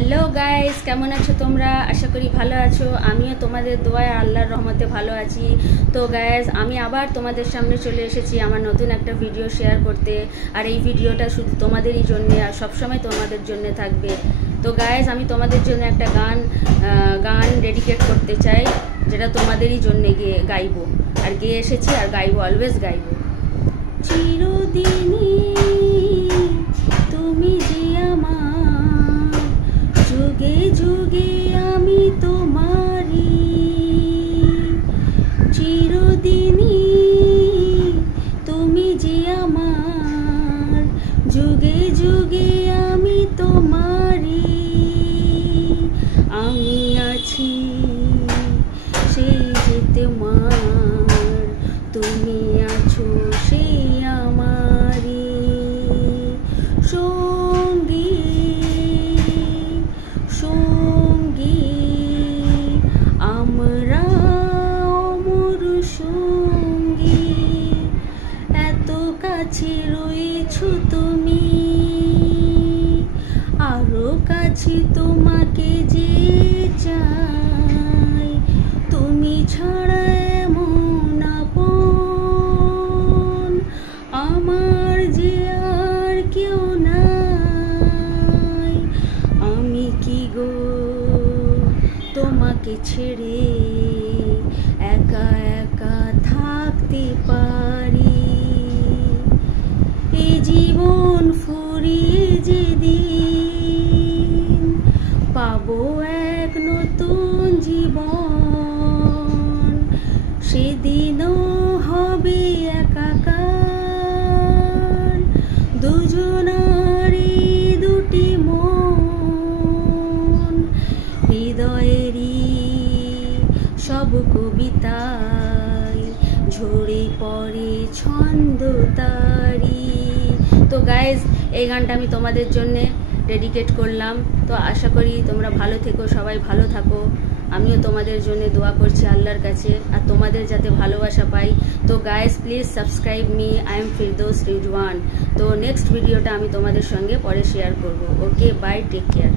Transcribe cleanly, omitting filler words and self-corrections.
Hello guys, কেমন আছো তোমরা? আশা করি ভালো আছো। আমিও তোমাদের দোয়ায় আল্লাহর রহমতে ভালো আছি। তো গাইস, আমি আবার তোমাদের সামনে চলে এসেছি আমার নতুন একটা ভিডিও শেয়ার করতে। আর এই ভিডিওটা শুধু তোমাদেরই জন্য আর সবসময় তোমাদের জন্য থাকবে। তো গাইস, আমি তোমাদের জন্য একটা গান ডেডিকেট করতে চাই, যেটা তোমাদেরই জন্য গাইবো আর গেয়ে এসেছি আর গাইবো, অলওয়েজ গাইবো। চিরদিনই তুমি যে আমার, যুগে যুগে আমি তোমারি। চিরদিনই তুমি যে আমার, যুগে যুগে আমি তোমারি। আমি আছি সেই যে তোমার, তুমি আছো সেই আমারি সঙ্গী সঙ্গী। আমরা অমর সঙ্গী, এত কাছে রয়েছো তুমি, আরো কাছে তোমাকে যে চাই। তুমি ছাড়া এমন আপন আমার যে আর কেউ নাই। আমি কি গো তোমাকে ছেড়ে একা একা থাকতে পারি? এই জীবন ফুরিয়ে যেদিন পাবো এক নতুন জীবন, সেদিনও হবে একাকার দুজনারই দুটি মন। হৃদয়েরই সব কবিতায় ঝরে পড়ে ছন্দ তারি। তো গাইজ, এই গানটা আমি তোমাদের জন্যে ডেডিকেট করলাম। তো আশা করি তোমরা ভালো থেকো, সবাই ভালো থাকো। আমিও তোমাদের জন্য দোয়া করছি আল্লাহর কাছে, আর তোমাদের যাতে ভালোবাসা পাই। তো guys, please subscribe me. I am Firdous Rizwan. তো নেক্সট ভিডিওটা আমি তোমাদের সঙ্গে পরে শেয়ার করব। Okay, bye, take care.